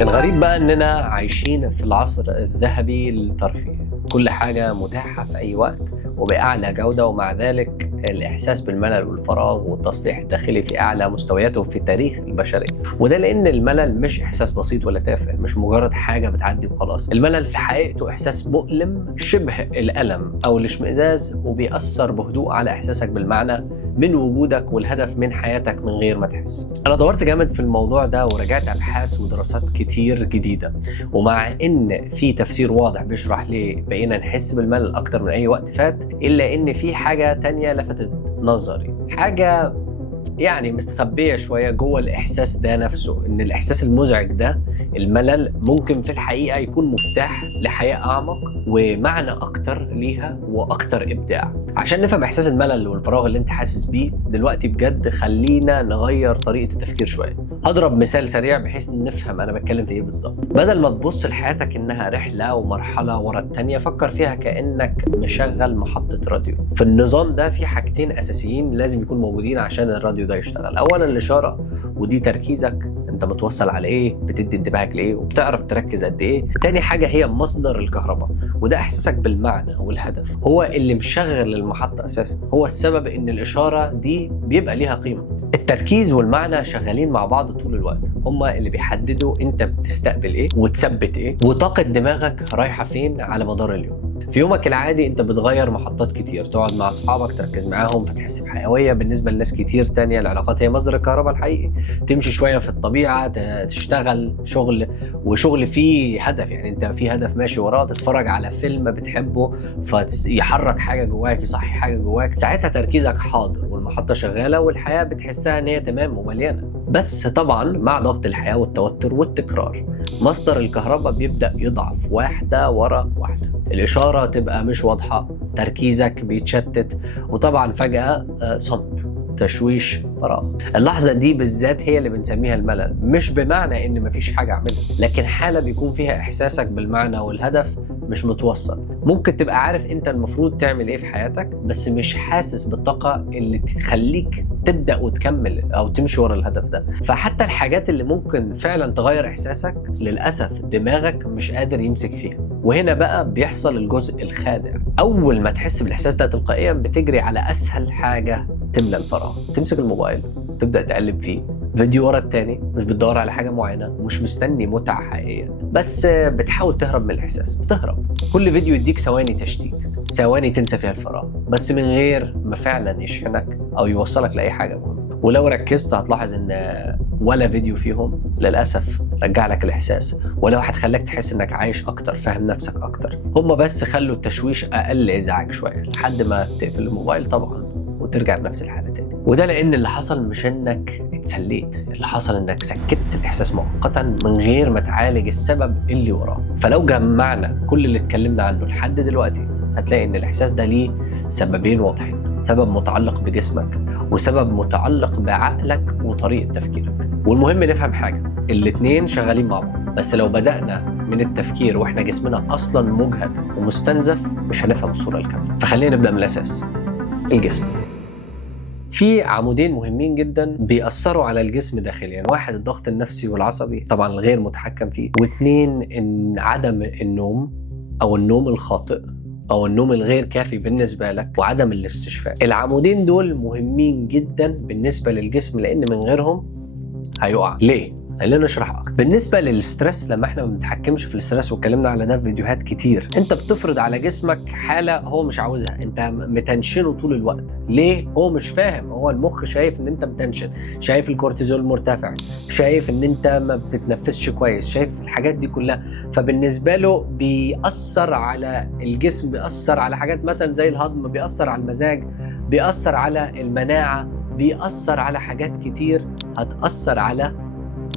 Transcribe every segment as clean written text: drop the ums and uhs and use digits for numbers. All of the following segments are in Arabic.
الغريب بقى اننا عايشين في العصر الذهبي للترفيه، كل حاجة متاحة في اي وقت وبأعلى جودة، ومع ذلك الإحساس بالملل والفراغ والتصليح الداخلي في أعلى مستوياته في تاريخ البشرية. وده لأن الملل مش إحساس بسيط ولا تافه، مش مجرد حاجة بتعدي وخلاص. الملل في حقيقته إحساس مؤلم شبه الألم أو الاشمئزاز، وبيأثر بهدوء على إحساسك بالمعنى من وجودك والهدف من حياتك من غير ما تحس. أنا دورت جامد في الموضوع ده ورجعت أبحاث ودراسات كتير جديدة، ومع إن في تفسير واضح بيشرح ليه بقينا نحس بالملل أكتر من أي وقت فات، إلا إن في حاجة تانية لفتت نظري، حاجة يعني مستخبية شوية جوه الإحساس ده نفسه. إن الإحساس المزعج ده، الملل، ممكن في الحقيقة يكون مفتاح لحياة أعمق ومعنى أكتر ليها وأكتر إبداع. عشان نفهم إحساس الملل والفراغ اللي أنت حاسس بيه دلوقتي بجد، خلينا نغير طريقة التفكير شوية. هضرب مثال سريع بحيث نفهم أنا بتكلم في إيه بالظبط. بدل ما تبص لحياتك إنها رحلة ومرحلة ورا التانية، فكر فيها كأنك مشغل محطة راديو. في النظام ده في حاجتين أساسيين لازم يكون موجودين عشان الراديو ده يشتغل. أولا الإشارة، ودي تركيزك، انت متوصل على ايه، بتدي انتباهك لايه، وبتعرف تركز قد ايه. تاني حاجه هي مصدر الكهرباء، وده احساسك بالمعنى والهدف، هو اللي مشغل المحطه اساسا، هو السبب ان الاشاره دي بيبقى ليها قيمه. التركيز والمعنى شغالين مع بعض طول الوقت، هما اللي بيحددوا انت بتستقبل ايه وتثبت ايه وطاقه دماغك رايحه فين على مدار اليوم. في يومك العادي انت بتغير محطات كتير، تقعد مع اصحابك تركز معاهم فتحس بحيويه. بالنسبه لناس كتير تانية العلاقات هي مصدر الكهرباء الحقيقي. تمشي شويه في الطبيعه، تشتغل وشغل فيه هدف، يعني انت في هدف ماشي وراه، تتفرج على فيلم بتحبه فيحرك حاجه جواك، يصحي حاجه جواك، ساعتها تركيزك حاضر والمحطه شغاله والحياه بتحسها ان هي تمام ومليانه. بس طبعا مع ضغط الحياه والتوتر والتكرار، مصدر الكهرباء بيبدا يضعف واحده ورا واحده. الإشارة تبقى مش واضحة، تركيزك بيتشتت، وطبعا فجأة صمت، تشويش، فراغ. اللحظة دي بالذات هي اللي بنسميها الملل، مش بمعنى إن مفيش حاجة أعملها، لكن حالة بيكون فيها إحساسك بالمعنى والهدف مش متوصل. ممكن تبقى عارف أنت المفروض تعمل إيه في حياتك، بس مش حاسس بالطاقة اللي تخليك تبدأ وتكمل أو تمشي ورا الهدف ده. فحتى الحاجات اللي ممكن فعلا تغير إحساسك، للأسف دماغك مش قادر يمسك فيها. وهنا بقى بيحصل الجزء الخادع. أول ما تحس بالإحساس ده تلقائيا بتجري على أسهل حاجة تملى الفراغ، تمسك الموبايل تبدأ تقلب فيه فيديو ورا التاني، مش بتدور على حاجة معينة ومش مستني متعة حقيقية، بس بتحاول تهرب من الإحساس. بتهرب، كل فيديو يديك ثواني تشتيت، ثواني تنسى فيها الفراغ، بس من غير ما فعلا يشحنك أو يوصلك لأي حاجة مهمة. ولو ركزت هتلاحظ إن ولا فيديو فيهم للأسف رجع لك الإحساس، ولا واحد خلاك تحس إنك عايش أكتر، فاهم نفسك أكتر. هما بس خلوا التشويش أقل إزعاج شوية لحد ما تقفل الموبايل طبعا وترجع لنفس الحالة تاني. وده لأن اللي حصل مش إنك اتسليت، اللي حصل إنك سكت الإحساس مؤقتا من غير ما تعالج السبب اللي وراه. فلو جمعنا كل اللي اتكلمنا عنه لحد دلوقتي، هتلاقي إن الإحساس ده ليه سببين واضحين: سبب متعلق بجسمك، وسبب متعلق بعقلك وطريقة تفكيرك. والمهم نفهم حاجة، الاتنين شغالين مع بعض، بس لو بدأنا من التفكير واحنا جسمنا أصلا مجهد ومستنزف مش هنفهم الصورة الكاملة. فخلينا نبدأ من الأساس، الجسم. في عمودين مهمين جدا بيأثروا على الجسم داخليا: واحد الضغط النفسي والعصبي طبعا الغير متحكم فيه، واثنين إن عدم النوم أو النوم الخاطئ أو النوم الغير كافي بالنسبة لك، وعدم الاستشفاء. العمودين دول مهمين جدا بالنسبة للجسم، لأن من غيرهم هيقع. ليه؟ خلينا نشرح اكتر. بالنسبه للستريس، لما احنا ما بنتحكمش في الستريس واتكلمنا على ده في فيديوهات كتير، انت بتفرض على جسمك حاله هو مش عاوزها، انت متنشنه طول الوقت. ليه؟ هو مش فاهم، هو المخ شايف ان انت متنشن، شايف الكورتيزول مرتفع، شايف ان انت ما بتتنفسش كويس، شايف الحاجات دي كلها. فبالنسبه له بيأثر على الجسم، بيأثر على حاجات مثلا زي الهضم، بيأثر على المزاج، بيأثر على المناعه، بيأثر على حاجات كتير هتأثر على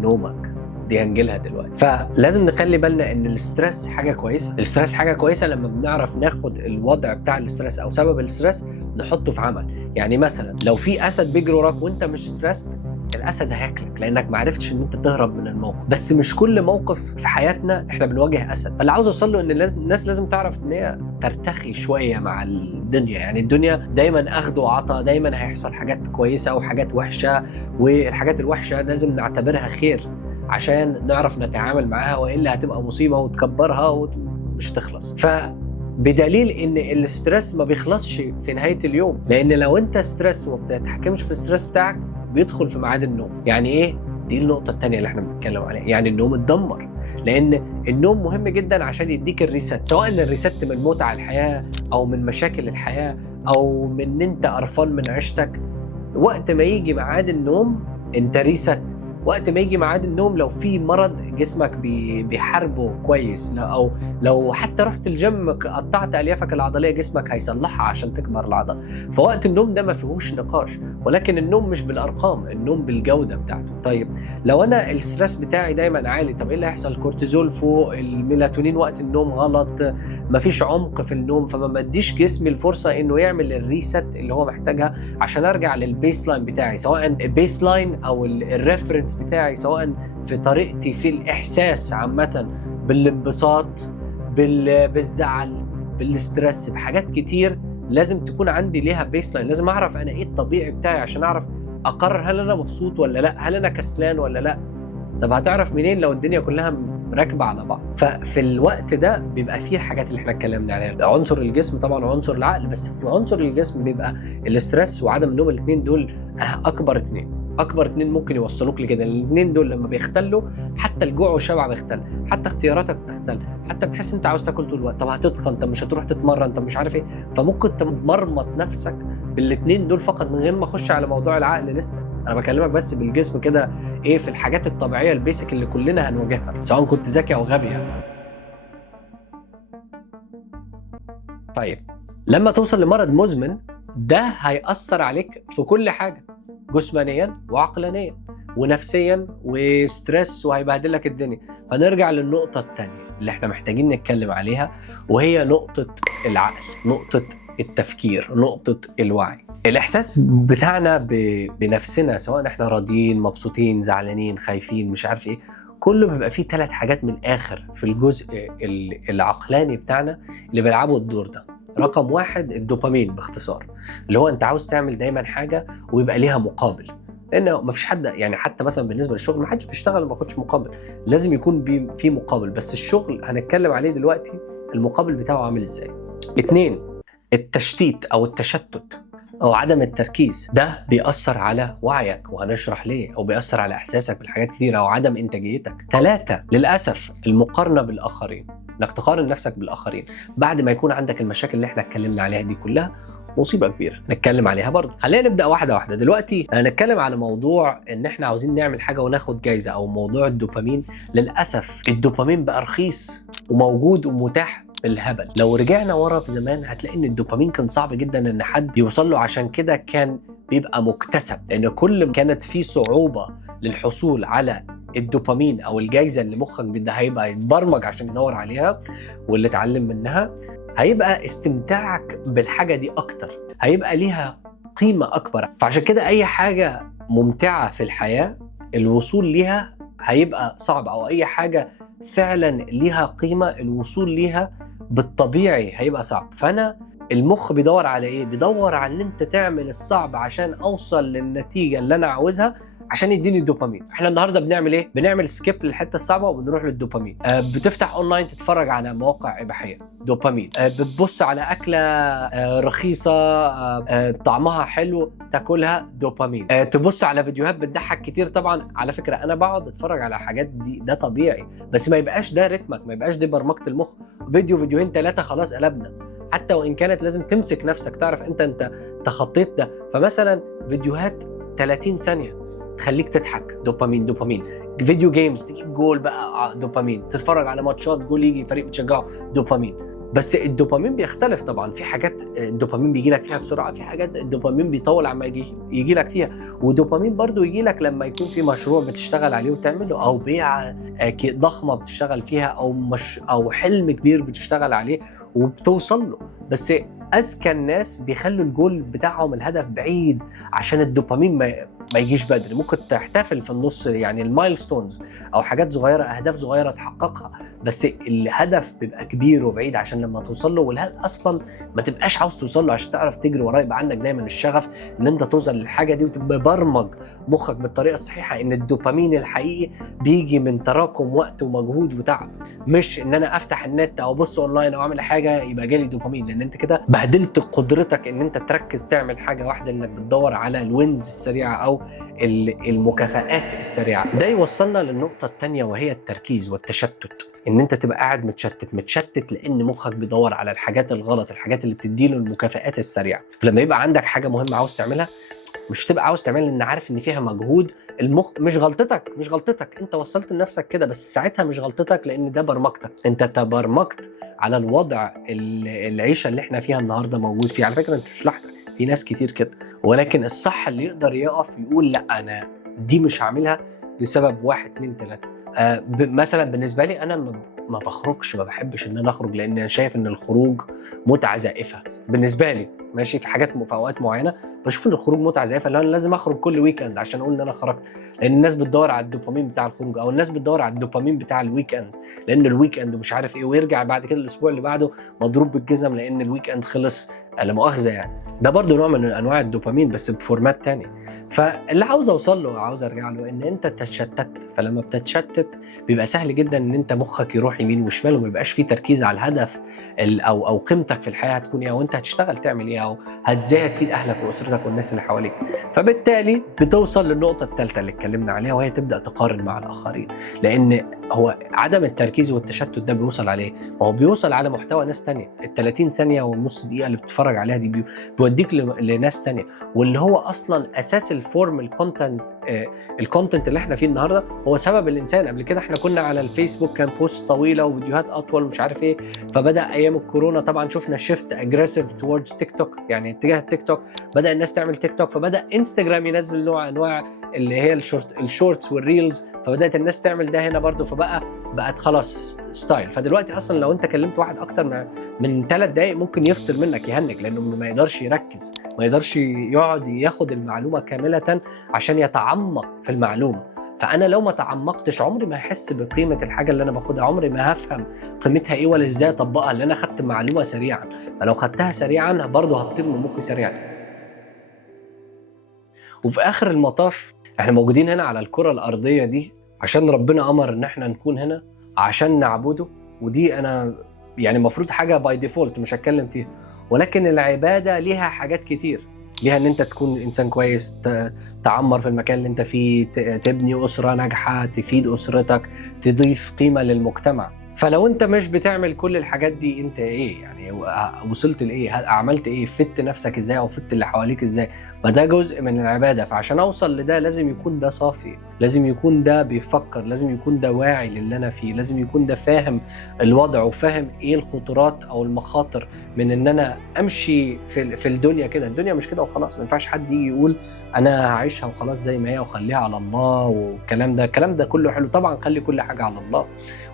نومك. دي هنجيلها دلوقتي. فلازم نخلي بالنا ان الاسترس حاجه كويسه. الاسترس حاجه كويسه لما بنعرف ناخد الوضع بتاع الاسترس او سبب الاسترس نحطه في عمل. يعني مثلا لو في اسد بيجري وراك وانت مش ستريسد، الاسد هياكلك لانك ما عرفتش ان انت تهرب من الموقف. بس مش كل موقف في حياتنا احنا بنواجه اسد. فاللي عاوز اوصل له ان الناس لازم تعرف ان هي ترتخي شويه مع الدنيا. يعني الدنيا دايما اخذ وعطاء، دايما هيحصل حاجات كويسه وحاجات وحشه، والحاجات الوحشه لازم نعتبرها خير عشان نعرف نتعامل معاها، والا هتبقى مصيبه وتكبرها ومش هتخلص. بدليل ان الاسترس ما بيخلصش في نهايه اليوم، لان لو انت ستريس وما بتتحكمش في الستريس بتاعك بيدخل في ميعاد النوم. يعني ايه؟ دي النقطه الثانيه اللي احنا بنتكلم عليها. يعني النوم اتدمر، لان النوم مهم جدا عشان يديك الريست، سواء الريست من متع الحياه او من مشاكل الحياه او من ان انت قرفان من عيشتك. وقت ما يجي ميعاد النوم انت ريست. وقت ما يجي ميعاد النوم لو في مرض جسمك بيحاربه كويس، او لو حتى رحت الجيم قطعت اليافك العضليه جسمك هيصلحها عشان تكبر العضله. فوقت النوم ده ما فيهوش نقاش. ولكن النوم مش بالارقام، النوم بالجوده بتاعته. طيب لو انا الستريس بتاعي دايما عالي، طب ايه اللي هيحصل؟ الكورتيزول فوق، الميلاتونين وقت النوم غلط، مفيش عمق في النوم، فما بديش جسمي الفرصه انه يعمل الريست اللي هو محتاجها عشان ارجع للبيس لاين بتاعي، سواء البيس لاين او الريفرنس بتاعي، سواء في طريقتي في الاحساس عامه بالانبساط، بالزعل، بالاسترس، بحاجات كتير لازم تكون عندي ليها بيس لاين. لازم اعرف انا ايه الطبيعي بتاعي عشان اعرف اقرر هل انا مبسوط ولا لا، هل انا كسلان ولا لا. طب هتعرف منين لو الدنيا كلها راكبه على بعض؟ ففي الوقت ده بيبقى فيه الحاجات اللي احنا اتكلمنا عليها، عنصر الجسم طبعا وعنصر العقل، بس في عنصر الجسم بيبقى الاسترس وعدم النوم. الاثنين دول اكبر اتنين ممكن يوصلوك لكده. الاثنين دول لما بيختلوا حتى الجوع والشبع بيختل، حتى اختياراتك بتختل، حتى بتحس انت عاوز تاكل طول الوقت. طب هتتخن، طب مش هتروح تتمرن، طب مش عارف ايه. فممكن تمرمط نفسك بالاثنين دول فقط من غير ما اخش على موضوع العقل لسه. انا بكلمك بس بالجسم كده، ايه في الحاجات الطبيعيه البيسك اللي كلنا هنواجهها سواء كنت ذكي او غبي يعني. طيب لما توصل لمرض مزمن ده هيأثر عليك في كل حاجه، جسمانيا وعقلانيا ونفسيا وستريس، وهيبهدلك الدنيا. هنرجع للنقطه الثانيه اللي احنا محتاجين نتكلم عليها، وهي نقطه العقل، نقطه التفكير، نقطه الوعي. الاحساس بتاعنا بنفسنا، سواء احنا راضيين، مبسوطين، زعلانين، خايفين، مش عارف ايه، كله بيبقى فيه 3 حاجات من الاخر في الجزء العقلاني بتاعنا اللي بيلعبوا الدور ده. رقم 1 الدوبامين باختصار، اللي هو انت عاوز تعمل دايما حاجه ويبقى ليها مقابل. لانه ما فيش حد يعني، حتى مثلا بالنسبه للشغل ما حدش بيشتغل وما ياخدش مقابل، لازم يكون في مقابل. بس الشغل هنتكلم عليه دلوقتي المقابل بتاعه عامل ازاي. 2 التشتيت او التشتت او عدم التركيز، ده بيأثر على وعيك وهنشرح ليه، او بيأثر على احساسك بالحاجات كتير او عدم انتاجيتك. 3 للاسف المقارنه بالاخرين، انك تقارن نفسك بالاخرين بعد ما يكون عندك المشاكل اللي احنا اتكلمنا عليها دي كلها، مصيبه كبيره نتكلم عليها برضه. خلينا نبدا واحده واحده. دلوقتي هنتكلم على موضوع ان احنا عاوزين نعمل حاجه وناخد جايزه، او موضوع الدوبامين. للاسف الدوبامين بقى رخيص وموجود ومتاح بالهبل. لو رجعنا ورا في زمان هتلاقي ان الدوبامين كان صعب جدا ان حد يوصل له، عشان كده كان بيبقى مكتسب، لان كل ما كانت فيه صعوبه للحصول على الدوبامين او الجايزه اللي مخك ده هيبقى يتبرمج عشان يدور عليها واللي اتعلم منها، هيبقى استمتاعك بالحاجه دي اكتر، هيبقى ليها قيمه اكبر. فعشان كده اي حاجه ممتعه في الحياه الوصول ليها هيبقى صعب، او اي حاجه فعلا ليها قيمه الوصول ليها بالطبيعي هيبقى صعب. فانا المخ بيدور على ايه؟ بيدور على ان انت تعمل الصعب عشان اوصل للنتيجه اللي انا عاوزها عشان يديني الدوبامين. احنا النهارده بنعمل ايه؟ بنعمل سكيب للحته الصعبه وبنروح للدوبامين. بتفتح اونلاين تتفرج على مواقع اباحيه، دوبامين. بتبص على اكله رخيصه طعمها حلو تاكلها، دوبامين. تبص على فيديوهات بتضحك كتير. طبعا على فكره انا بقعد اتفرج على حاجات دي، ده طبيعي، بس ما يبقاش ده رتمك، ما يبقاش دي برمجه المخ. فيديوهين 3 خلاص قلبنا. حتى وان كانت لازم تمسك نفسك، تعرف انت تخطيت ده. فمثلا فيديوهات 30 ثانيه تخليك تضحك، دوبامين. فيديو جيمز تجيب جول بقى، دوبامين. تتفرج على ماتشات جول يجي فريق بتشجعه، دوبامين. بس الدوبامين بيختلف طبعا، في حاجات الدوبامين بيجي لك فيها بسرعه، في حاجات الدوبامين بيطول عما يجي لك فيها. ودوبامين برضو يجي لك لما يكون في مشروع بتشتغل عليه وتعمله، او بيعه ضخمه بتشتغل فيها، او حلم كبير بتشتغل عليه وبتوصل له. بس اذكى الناس بيخلوا الجول بتاعهم الهدف بعيد عشان الدوبامين ما يجيش بدري، ممكن تحتفل في النص، يعني المايلستونز او حاجات صغيره، اهداف صغيره تحققها، بس الهدف بيبقى كبير وبعيد عشان لما توصل له، والهدف اصلا ما تبقاش عاوز توصل له عشان تعرف تجري وراه. يبقى عندك دايما الشغف ان انت توصل للحاجه دي، وتبقى برمج مخك بالطريقه الصحيحه ان الدوبامين الحقيقي بيجي من تراكم وقت ومجهود وتعب، مش ان انا افتح النت او ابص اونلاين او اعمل حاجه يبقى جالي دوبامين، لان انت كده بهدلت قدرتك ان انت تركز تعمل حاجه واحده، انك بتدور على الوينز السريعه او المكافآت السريعه. ده يوصلنا للنقطه الثانيه وهي التركيز والتشتت. ان انت تبقى قاعد متشتت لان مخك بيدور على الحاجات الغلط، الحاجات اللي بتديله المكافآت السريعه. فلما يبقى عندك حاجه مهمه عاوز تعملها، مش تبقى عاوز تعملها لان عارف ان فيها مجهود، المخ مش غلطتك انت وصلت لنفسك كده، بس ساعتها مش غلطتك لان ده برمجتك، انت تبرمجت على الوضع العيشه اللي احنا فيها النهارده موجود فيه. على فكره انت مش لوحدك، في ناس كتير كده، ولكن الصح اللي يقدر يقف يقول لا انا دي مش هعملها لسبب 1 2 3. مثلا بالنسبه لي انا ما بخرجش، ما بحبش ان انا اخرج، لان انا شايف ان الخروج متعه زائفه بالنسبه لي. ماشي، في حاجات في اوقات معينه بشوف ان الخروج متعه زائفه، لو انا لازم اخرج كل ويكند عشان اقول ان انا خرجت، لان الناس بتدور على الدوبامين بتاع الخروج، او الناس بتدور على الدوبامين بتاع الويكند، لان الويكند ومش عارف ايه، ويرجع بعد كده الاسبوع اللي بعده مضروب بالجزم لان الويكند خلص، لا مؤاخذه يعني. ده برضو نوع من انواع الدوبامين بس بفورمات تاني. فاللي عاوز اوصل له، عاوز ارجع له، ان انت تتشتت. فلما بتتشتت بيبقى سهل جدا ان انت مخك يروح يمين وشمال، وما يبقاش فيه تركيز على الهدف او قيمتك في الحياه هتكون ايه، او انت هتشتغل تعمل ايه، او ازاي هتفيد اهلك واسرتك والناس اللي حواليك. فبالتالي بتوصل للنقطه الثالثه اللي اتكلمنا عليها، وهي تبدا تقارن مع الاخرين. لان هو عدم التركيز والتشتت ده بيوصل عليه، ما هو بيوصل على محتوى ناس تانية. ال 30 ثانيه والنص دقيقه اللي بتتفرج عليها دي بيوديك لناس تانية، واللي هو اصلا اساس الفورم الكونتنت اللي احنا فيه النهارده هو سبب الانسان. قبل كده احنا كنا على الفيسبوك كان بوست طويله وفيديوهات اطول ومش عارف ايه، فبدا ايام الكورونا طبعا شفنا شيفت اجريسيف توردز تيك توك، يعني اتجاه التيك توك، بدا الناس تعمل تيك توك، فبدا انستجرام ينزل نوع انواع اللي هي الشورتس والريلز، فبدات الناس تعمل ده هنا برضو، بقت خلاص ستايل. فدلوقتي اصلا لو انت كلمت واحد اكتر من 3 دقائق ممكن يفصل منك، يهنج، لانه ما يقدرش يركز، ما يقدرش يقعد ياخد المعلومه كامله عشان يتعمق في المعلومه. فانا لو ما تعمقتش عمري ما هحس بقيمه الحاجه اللي انا باخدها، عمري ما هفهم قيمتها ايه ولا ازاي اطبقها، لان انا خدت معلومه سريعا. فلو خدتها سريعا برضه هتطير من مخي سريعا. وفي اخر المطاف احنا موجودين هنا على الكره الارضيه دي عشان ربنا امر ان احنا نكون هنا عشان نعبده، ودي انا يعني المفروض حاجه باي ديفولت مش هتكلم فيها، ولكن العباده ليها حاجات كتير، ليها ان انت تكون انسان كويس، تعمر في المكان اللي انت فيه، تبني اسره ناجحه، تفيد اسرتك، تضيف قيمه للمجتمع. فلو انت مش بتعمل كل الحاجات دي انت ايه يعني؟ وصلت لايه؟ عملت ايه؟ فدت نفسك ازاي او فدت اللي حواليك ازاي؟ ما ده جزء من العباده. فعشان اوصل لده لازم يكون ده صافي، لازم يكون ده بيفكر، لازم يكون ده واعي للي انا فيه، لازم يكون ده فاهم الوضع وفاهم ايه الخطورات او المخاطر من ان انا امشي في الدنيا كده. الدنيا مش كده وخلاص، ما ينفعش حد يجي يقول انا هعيشها وخلاص زي ما هي وخليها على الله والكلام ده. الكلام ده كله حلو طبعا، خلي كل حاجه على الله،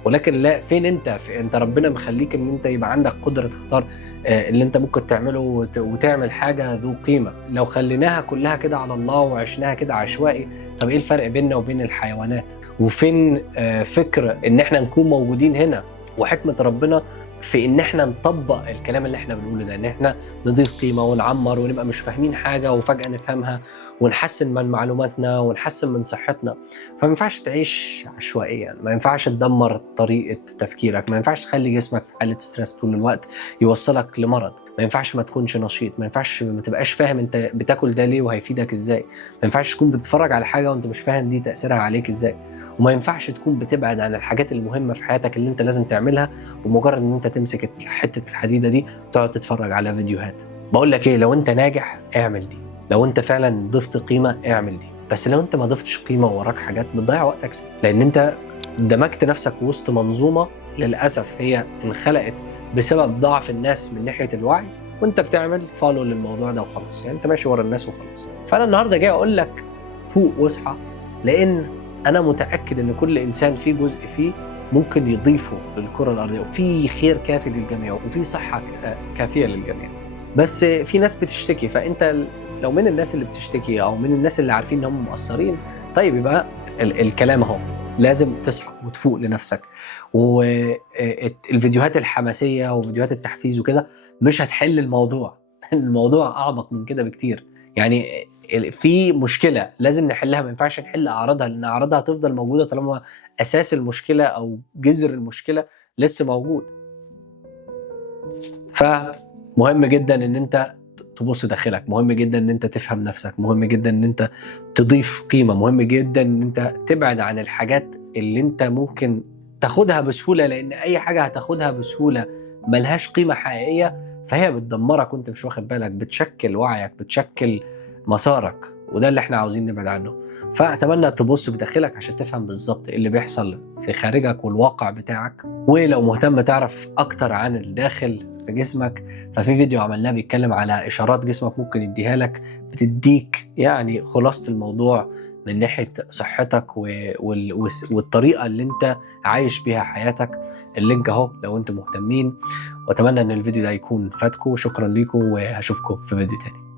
ولكن لا، فين انت ربنا مخليك ان انت يبقى عندك قدره تختار اللي انت ممكن تعمله وتعمل حاجه ذو قيمه. لو خليناها كلها كده على الله وعشناها كده عشوائي، طب ايه الفرق بيننا وبين الحيوانات؟ وفين فكر ان احنا نكون موجودين هنا وحكمه ربنا في ان احنا نطبق الكلام اللي احنا بنقوله ده، ان احنا نضيف قيمه ونعمر ونبقى مش فاهمين حاجه وفجاه نفهمها ونحسن من معلوماتنا ونحسن من صحتنا. فما ينفعش تعيش عشوائيا، ما ينفعش تدمر طريقه تفكيرك، ما ينفعش تخلي جسمك في حاله ستريس طول الوقت يوصلك لمرض، ما ينفعش ما تكونش نشيط، ما ينفعش ما تبقاش فاهم انت بتاكل ده ليه وهيفيدك ازاي، ما ينفعش تكون بتتفرج على حاجه وانت مش فاهم دي تاثيرها عليك ازاي، وما ينفعش تكون بتبعد عن الحاجات المهمه في حياتك اللي انت لازم تعملها بمجرد ان انت تمسك حته الحديده دي وتقعد تتفرج على فيديوهات. بقول لك ايه، لو انت ناجح اعمل دي، لو انت فعلا ضفت قيمه اعمل دي، بس لو انت ما ضفتش قيمه ووراك حاجات بتضيع وقتك، لان انت دمجت نفسك وسط منظومه للاسف هي انخلقت بسبب ضعف الناس من ناحيه الوعي، وانت بتعمل فولو للموضوع ده وخلاص، يعني انت ماشي ورا الناس وخلاص. فانا النهارده جاي اقول لك فوق واصحى، لان انا متاكد ان كل انسان فيه جزء فيه ممكن يضيفه للكره الارضيه، وفي خير كافي للجميع وفي صحه كافيه للجميع، بس في ناس بتشتكي. فانت لو من الناس اللي بتشتكي او من الناس اللي عارفين ان هم مقصرين، طيب يبقى الكلام اهو، لازم تصحى وتفوق لنفسك. والفيديوهات الحماسيه وفيديوهات التحفيز وكده مش هتحل الموضوع. الموضوع اعمق من كده بكتير. يعني في مشكله لازم نحلها، ما ينفعش نحل اعراضها، لان اعراضها هتفضل موجوده طالما اساس المشكله او جذر المشكله لسه موجود. فمهم جدا ان انت تبص داخلك، مهم جدا ان انت تفهم نفسك، مهم جدا ان انت تضيف قيمه، مهم جدا ان انت تبعد عن الحاجات اللي انت ممكن تاخدها بسهوله، لان اي حاجه هتاخدها بسهوله ملهاش قيمه حقيقيه فهي بتدمرك وانت مش واخد بالك، بتشكل وعيك، بتشكل مسارك، وده اللي احنا عاوزين نبعد عنه. فاتمنى تبص بداخلك عشان تفهم بالظبط ايه اللي بيحصل في خارجك والواقع بتاعك. ولو مهتم تعرف اكتر عن الداخل في جسمك، ففي فيديو عملناه بيتكلم على اشارات جسمك ممكن يديها لك، بتديك يعني خلاصة الموضوع من ناحية صحتك والطريقة اللي انت عايش بيها حياتك. اللينك اهو لو انتم مهتمين، واتمنى ان الفيديو ده يكون فاتكم. شكرا لكم وهشوفكم في فيديو تاني.